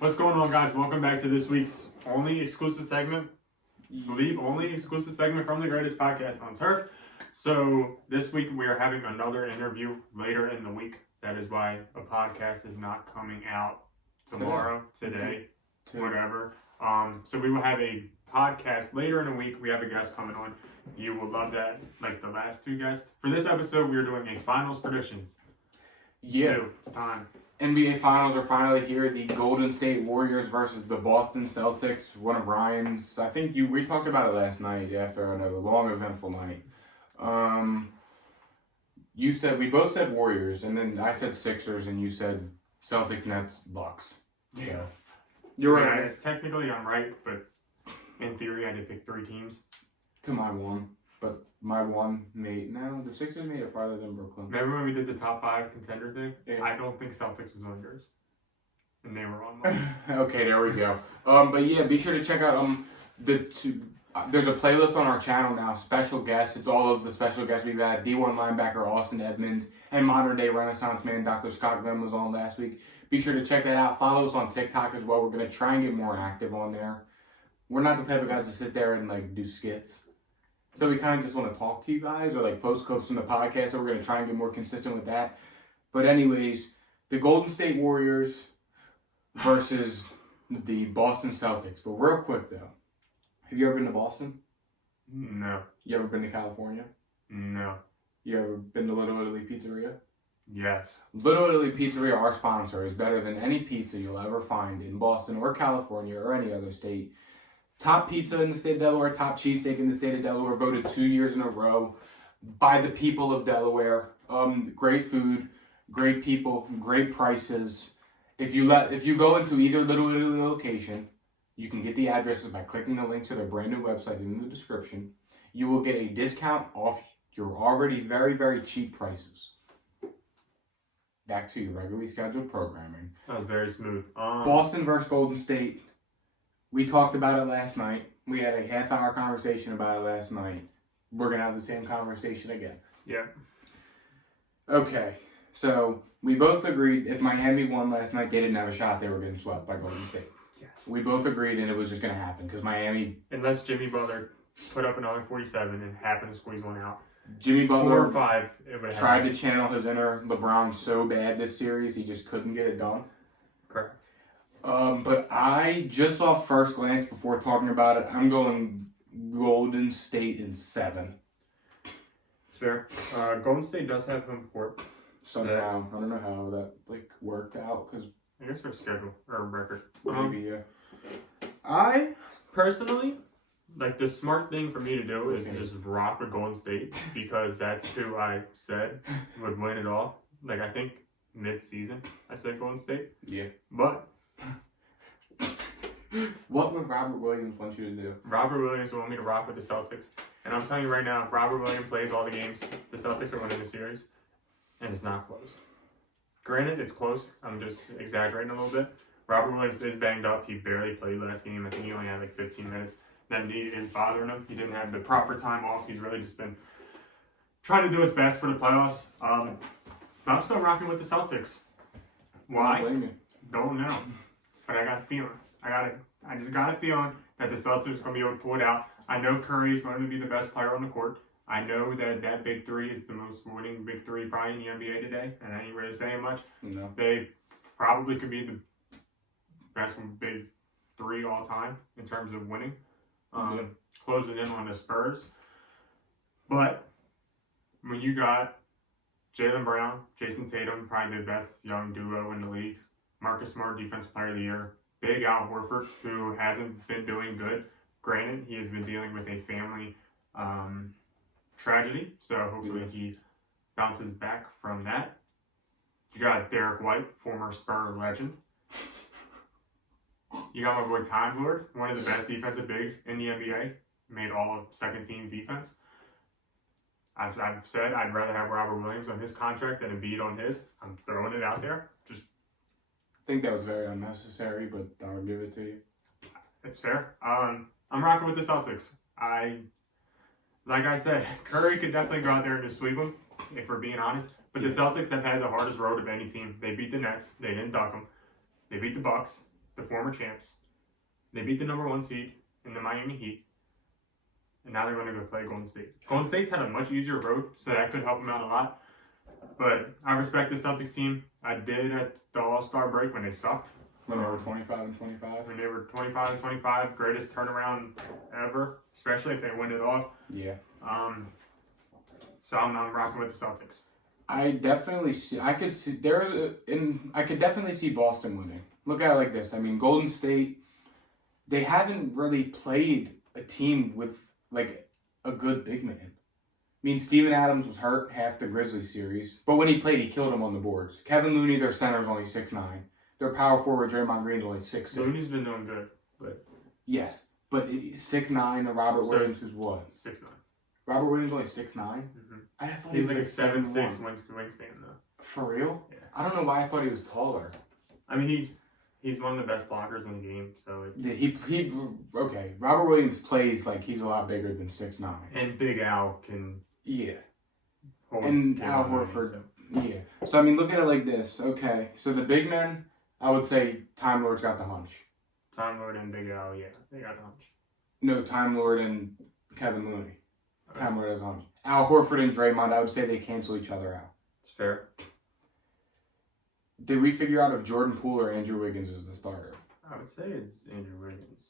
What's going on, guys? Welcome back to this week's only exclusive segment. Only exclusive segment from the greatest podcast on turf. So this week we are having another interview later in the week. That is why a podcast is not coming out tomorrow, today, whatever. So we will have a podcast later in the week. We have a guest coming on. You will love that, like the last two guests. For this episode, we are doing a finals predictions. It's time. NBA Finals are finally here. The Golden State Warriors versus the Boston Celtics. One of Ryan's. I think we talked about it last night after another long, eventful night. We both said Warriors, and then I said Sixers, and you said Celtics, Nets, Bucks. Yeah. You're right. Yeah, technically, I'm right, but in theory, I did pick three teams. To my one. But my one the Sixers made it farther than Brooklyn. Remember when we did the top 5 contender thing? Yeah. I don't think Celtics was on yours. And they were on mine. Okay, there we go. But yeah, be sure to check out there's a playlist on our channel now, special guests. It's all of the special guests we've had. D1 linebacker Austin Edmonds and modern day Renaissance man Dr. Scott Glenn was on last week. Be sure to check that out. Follow us on TikTok as well. We're going to try and get more active on there. We're not the type of guys to sit there and do skits. So we kind of just want to talk to you guys or post clips from the podcast. So we're going to try and get more consistent with that. But anyways, the Golden State Warriors versus the Boston Celtics. But real quick though, have you ever been to Boston? No. You ever been to California? No. You ever been to Little Italy Pizzeria? Yes. Little Italy Pizzeria, our sponsor, is better than any pizza you'll ever find in Boston or California or any other state. Top pizza in the state of Delaware, top cheesesteak in the state of Delaware, voted 2 years in a row by the people of Delaware. Great food, great people, great prices. If you go into either Little Italy location, you can get the addresses by clicking the link to their brand new website in the description. You will get a discount off your already very, very cheap prices. Back to your regularly scheduled programming. That was very smooth. Boston versus Golden State. We talked about it last night. We had a half-hour conversation about it last night. We're going to have the same conversation again. Yeah. Okay, so we both agreed if Miami won last night, they didn't have a shot. They were getting swept by Golden State. Yes. We both agreed, and it was just going to happen because Miami... Unless Jimmy Butler put up another 47 and happened to squeeze one out. Jimmy Butler 4 or 5, it would have tried to channel his inner LeBron so bad this series, he just couldn't get it done. Correct. But I just off first glance before talking about it, I'm going Golden State in 7. It's fair. Golden State does have home court. Somehow, I don't know how that worked out because I guess their schedule or record. maybe I personally the smart thing for me to do is just rock with Golden State because that's who I said would win it all. I think mid-season I said Golden State. Yeah. But what would Robert Williams want you to do? Robert Williams want me to rock with the Celtics. And I'm telling you right now, if Robert Williams plays all the games, the Celtics are winning the series. And it's not close. Granted, it's close. I'm just exaggerating a little bit. Robert Williams is banged up. He barely played last game. I think he only had 15 minutes. That knee is bothering him. He didn't have the proper time off. He's really just been trying to do his best for the playoffs. I'm still rocking with the Celtics. Why? Don't know. But I got a feeling. I just got a feeling that the Celtics are going to be able to pull it out. I know Curry is going to be the best player on the court. I know that big three is the most winning big three probably in the NBA today. And I ain't really saying much. No. They probably could be the best big three all time in terms of winning. Closing in on the Spurs. But when you got Jaylen Brown, Jason Tatum, probably the best young duo in the league. Marcus Smart, Defensive Player of the Year. Big Al Horford, who hasn't been doing good. Granted, he has been dealing with a family tragedy, so hopefully he bounces back from that. You got Derek White, former Spur legend. You got my boy Time Lord, one of the best defensive bigs in the NBA. Made all of second-team defense. I've said I'd rather have Robert Williams on his contract than Embiid on his. I'm throwing it out there. I think that was very unnecessary, but I'll give it to you. It's fair. I'm rocking with the Celtics. Like I said, Curry could definitely go out there and just sweep them, if we're being honest. But the Celtics have had the hardest road of any team. They beat the Nets. They didn't duck them. They beat the Bucks, the former champs. They beat the #1 seed in the Miami Heat. And now they're going to go play Golden State. Golden State's had a much easier road, so that could help them out a lot. But I respect the Celtics team. I did at the All-Star break when they sucked. When they were 25-25. When they were 25-25, greatest turnaround ever, especially if they win it all. Yeah. So I'm rocking with the Celtics. I definitely see. I could definitely see Boston winning. Look at it like this. I mean, Golden State. They haven't really played a team with like a good big man. I mean, Steven Adams was hurt half the Grizzlies series, but when he played, he killed him on the boards. Kevin Looney, their center, is only 6'9". Their power forward, Draymond Green's only 6'6". Looney's been doing good, but yes, but 6'9", and Robert Williams is what? 6'9". Robert Williams only 6'9". Mm-hmm. I thought He's he was like a 7'6" 7'1". wingspan though. For real? Yeah. I don't know why I thought he was taller. I mean, he's one of the best blockers in the game, so it's... Yeah, he okay. Robert Williams plays like he's a lot bigger than 6'9". And Big Al can... Yeah. hold And him Al on Horford. so. Yeah. So I mean, look at it like this. Okay. So the big men, I would say Time Lord's got the hunch. Time Lord and Big Al, yeah, they got the hunch. No, Time Lord and Kevin Looney. Okay. Time Lord has a hunch. Al Horford and Draymond, I would say they cancel each other out. It's fair. Did we figure out if Jordan Poole or Andrew Wiggins is the starter? I would say it's Andrew Wiggins.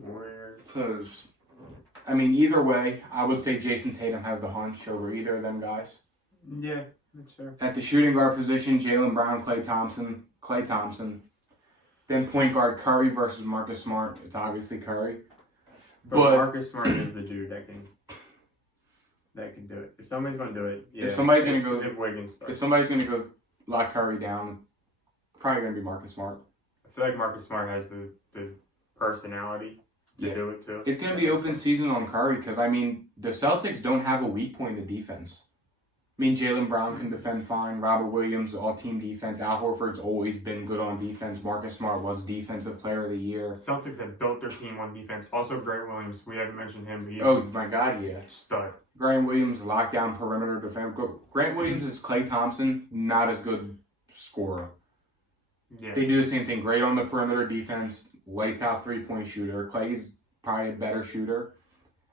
Where... Because, I mean, either way, I would say Jason Tatum has the hunch over either of them guys. Yeah, that's fair. At the shooting guard position, Jaylen Brown, Klay Thompson. Then point guard, Curry versus Marcus Smart. It's obviously Curry. But Marcus Smart is the dude that can do it. If somebody's going to do it, yeah. If somebody's going to go... If Wiggins starts. If somebody's going to go lock Curry down, probably going to be Marcus Smart. I feel like Marcus Smart has the personality to do it too. It's going to be open season on Curry because, I mean, the Celtics don't have a weak point of defense. I mean, Jaylen Brown can defend fine. Robert Williams, all-team defense. Al Horford's always been good on defense. Marcus Smart was Defensive Player of the Year. Celtics have built their team on defense. Also, Grant Williams. We haven't mentioned him, but he's Oh, my God, yeah. stud. Grant Williams, lockdown perimeter defense. Grant Williams is Klay Thompson, not as good scorer. Yeah. They do the same thing. Great on the perimeter defense. Lights out three-point shooter. Clay's probably a better shooter.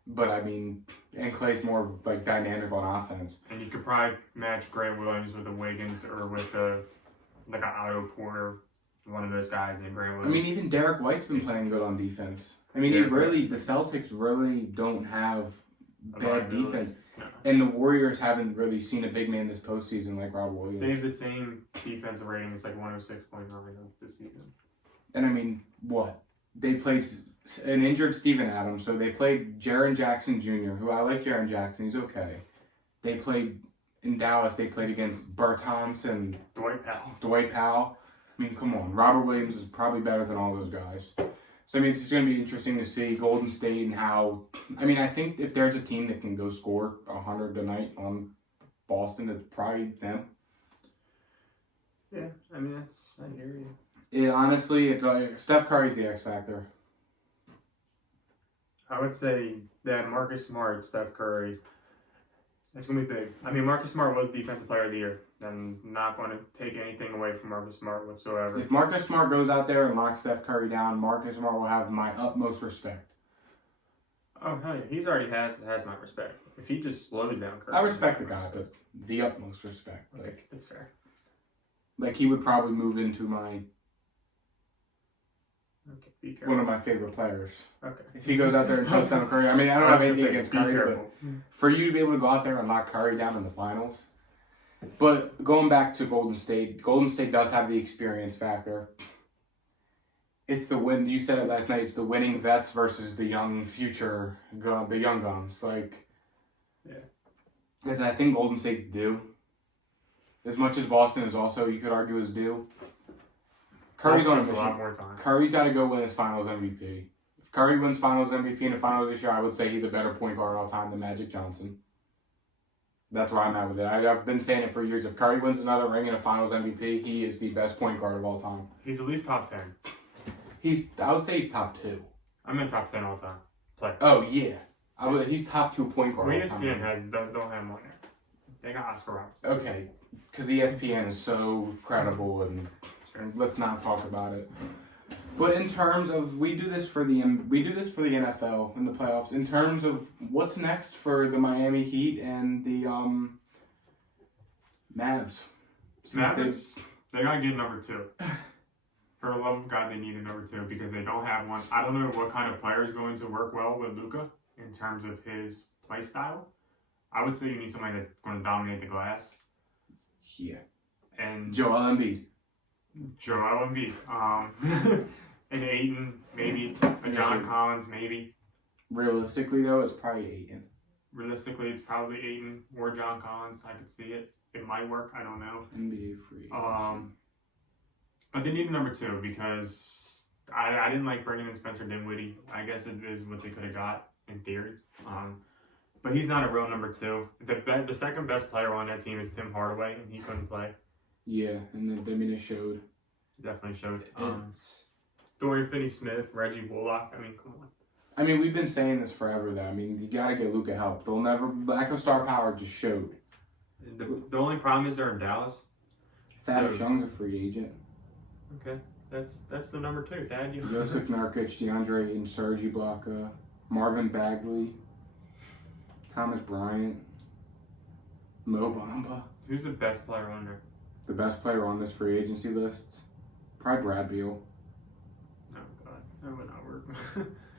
But, I mean, and Clay's more like dynamic on offense. And you could probably match Grant Williams with a Wiggins or with like an Otto Porter, one of those guys, and Grant Williams. I mean, even Derek White's been playing good on defense. I mean, Derek the Celtics really don't have bad defense. No. And the Warriors haven't really seen a big man this postseason like Robert Williams. They have the same defensive rating. It's like 106.9 this season. And I mean, what? They played an injured Steven Adams, so they played Jaren Jackson Jr., who I like Jaren Jackson. He's okay. They played in Dallas. They played against Bertans and Dwight Powell. I mean, come on. Robert Williams is probably better than all those guys. So, I mean, it's just going to be interesting to see Golden State and how... I mean, I think if there's a team that can go score 100 tonight on Boston, it's probably them. Yeah, I mean, I hear you. Honestly, Steph Curry's the X factor. I would say that Marcus Smart, Steph Curry, it's going to be big. I mean, Marcus Smart was Defensive Player of the Year. I'm not going to take anything away from Marcus Smart whatsoever. If Marcus Smart goes out there and locks Steph Curry down, Marcus Smart will have my utmost respect. Oh, hell yeah. He's already has my respect. If he just slows down Curry. I respect the guy, but the utmost respect. Okay, that's fair. Like, he would probably move into my... Okay, be careful. One of my favorite players. Okay. If he goes out there and shuts down Curry, I mean, I don't have anything against Curry, but for you to be able to go out there and lock Curry down in the finals. But going back to Golden State does have the experience factor. It's the win. You said it last night. It's the winning vets versus the young the young guns. Like, yeah. Because I think Golden State do. As much as Boston is also, you could argue, is due. Curry's on a mission. lot more time. Curry's got to go win his Finals MVP. If Curry wins Finals MVP in the Finals this year, I would say he's a better point guard all time than Magic Johnson. That's where I'm at with it. I've been saying it for years. If Curry wins another ring in a Finals MVP, he is the best point guard of all time. He's at least top 10. I would say he's top 2. I'm in top 10 all time. Play. Oh, yeah. He's top 2 point guard all time. ESPN don't have him on there. They got Oscar Robertson. Okay. Because ESPN is so credible and... let's not talk about it. But in terms of we do this for the NFL in the playoffs. In terms of what's next for the Miami Heat and the Mavs. Mavericks, they gotta get number 2. For the love of God, they need a number 2 because they don't have one. I don't know what kind of player is going to work well with Luka in terms of his play style. I would say you need somebody that's going to dominate the glass. Yeah. And Joel Embiid. An Ayton, maybe. A John Collins, maybe. Realistically, though, it's probably Ayton. Realistically, it's probably Ayton or John Collins. I could see it. It might work. I don't know. NBA free. But they need a number 2 because I didn't like bringing in Spencer Dinwiddie. I guess it is what they could have got in theory. But he's not a real number 2. The second best player on that team is Tim Hardaway, and he couldn't play. Yeah, and it showed. It definitely showed. Dorian Finney-Smith, Reggie Bullock. I mean, come on. I mean, we've been saying this forever, though. I mean, you got to get Luka help. Lack of star power just showed. The only problem is they're in Dallas. Thaddeus Young's a free agent. Okay, that's the number 2. Thad Young. Joseph Nurkic, DeAndre and Serge Ibaka, Marvin Bagley, Thomas Bryant, Mo Bamba. Who's the best player on there? The best player on this free agency list? Probably Brad Beal. Oh, God. That would not work.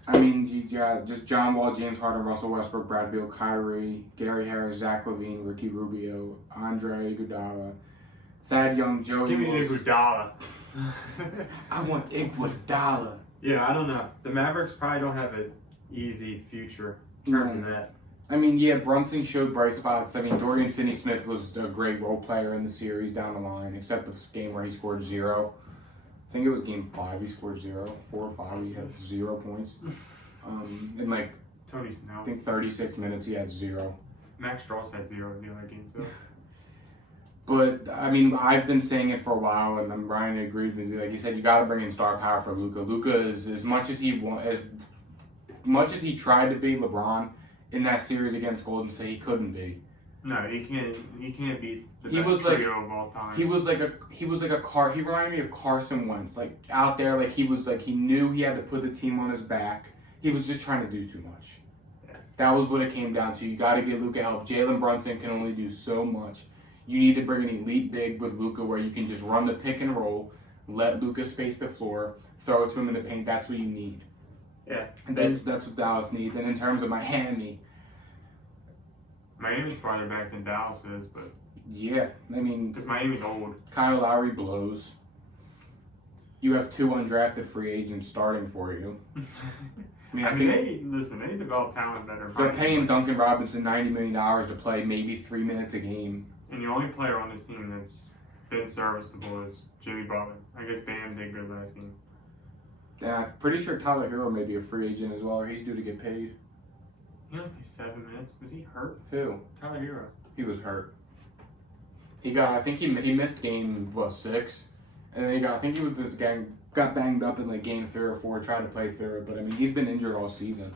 I mean, you got just John Wall, James Harden, Russell Westbrook, Brad Beal, Kyrie, Gary Harris, Zach LaVine, Ricky Rubio, Andre Iguodala, Thad Young, Joey Give me Wilson. Iguodala. I want Iguodala. Yeah, I don't know. The Mavericks probably don't have an easy future in terms of that. I mean, yeah, Brunson showed bright spots. I mean, Dorian Finney-Smith was a great role player in the series down the line, except the game where he scored 0. I think it was game 5 he scored 0. 4 or 5 he had 0 points. In like, Tony Snell. I think 36 minutes he had 0. Max Strauss had 0 in the other game, so. But, I mean, I've been saying it for a while, and then Brian agreed with me. Like you said, you got to bring in star power for Luka. Luka is, as much as he tried to be LeBron in that series against Golden State, he couldn't be. No, he can't beat the He best was trio of all time. He reminded me of Carson Wentz, like out there, like he knew he had to put the team on his back. He was just trying to do too much. Yeah. That was what it came down to. You got to get Luka help. Jalen Brunson can only do so much. You need to bring an elite big with Luka where you can just run the pick and roll, let Luka space the floor, throw it to him in the paint. That's what you need. Yeah. And that's what Dallas needs. And in terms of Miami's farther back than Dallas is, but yeah, I mean, because Miami's old. Kyle Lowry blows. You have 2 undrafted free agents starting for you. I mean, they develop talent better. They're paying Duncan Robinson $90 million to play maybe 3 minutes a game. And the only player on this team that's been serviceable is Jimmy Butler. I guess Bam did good last game. And I'm pretty sure Tyler Hero may be a free agent as well, or he's due to get paid. He only played 7 minutes. Was he hurt? Who? Tyler Hero. He was hurt. I think he missed game 6, and then got banged up in like game 3 or 4, tried to play through it, but I mean he's been injured all season.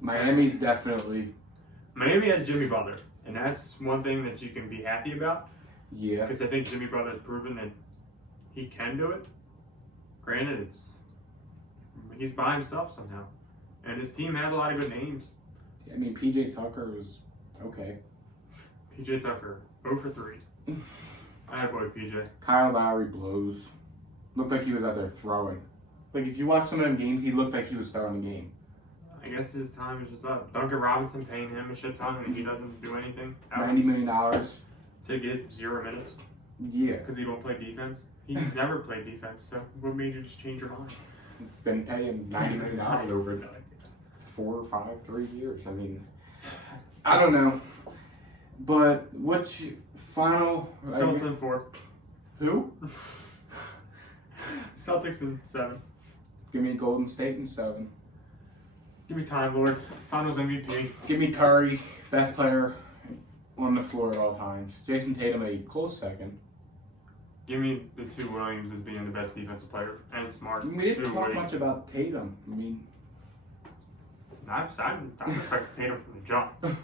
Miami has Jimmy Butler, and that's one thing that you can be happy about. Yeah. Because I think Jimmy Butler's proven that he can do it. Granted, he's by himself somehow, and his team has a lot of good names. I mean, PJ Tucker was okay. PJ Tucker, 0 for 3. I have boy PJ. Kyle Lowry blows. Looked like he was out there throwing. Like, if you watch some of them games, he looked like he was throwing the game. I guess his time is just up. Duncan Robinson paying him a shit ton and he doesn't do anything. $90 million. To get 0 minutes? Yeah. Because he don't play defense? He never played defense, so what made you just change your mind? Been paying $90 million over 4 or 5, 3 years. I mean, I don't know. But what's your final... Celtics in 4. Who? Celtics in 7. Give me Golden State in 7. Give me Time Lord. Finals MVP. Give me Curry, best player on the floor at all times. Jason Tatum a close second. Give me the 2 Williams as being the best defensive player and Smart. We didn't talk much about Tatum. I mean, I respect Tatum from the jump.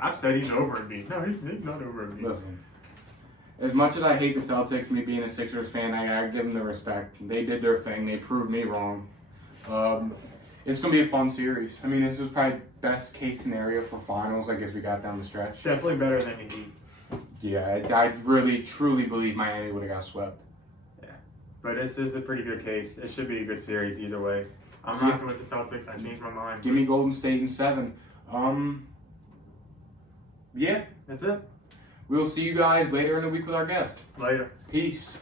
I've said he's over Embiid. No, he's not over Embiid. Listen, As much as I hate the Celtics, me being a Sixers fan, I gotta give them the respect. They did their thing. They proved me wrong. It's gonna be a fun series. I mean, this is probably best case scenario for finals. I guess we got down the stretch. Definitely better than the Heat. Yeah, I really truly believe Miami would have got swept. Yeah, but this is a pretty good case. It should be a good series either way. I'm Yeah. rocking with the Celtics. I changed my mind. Give me Golden State in 7. Yeah, That's it. we'll see you guys later in the week with our guest. Later. Peace.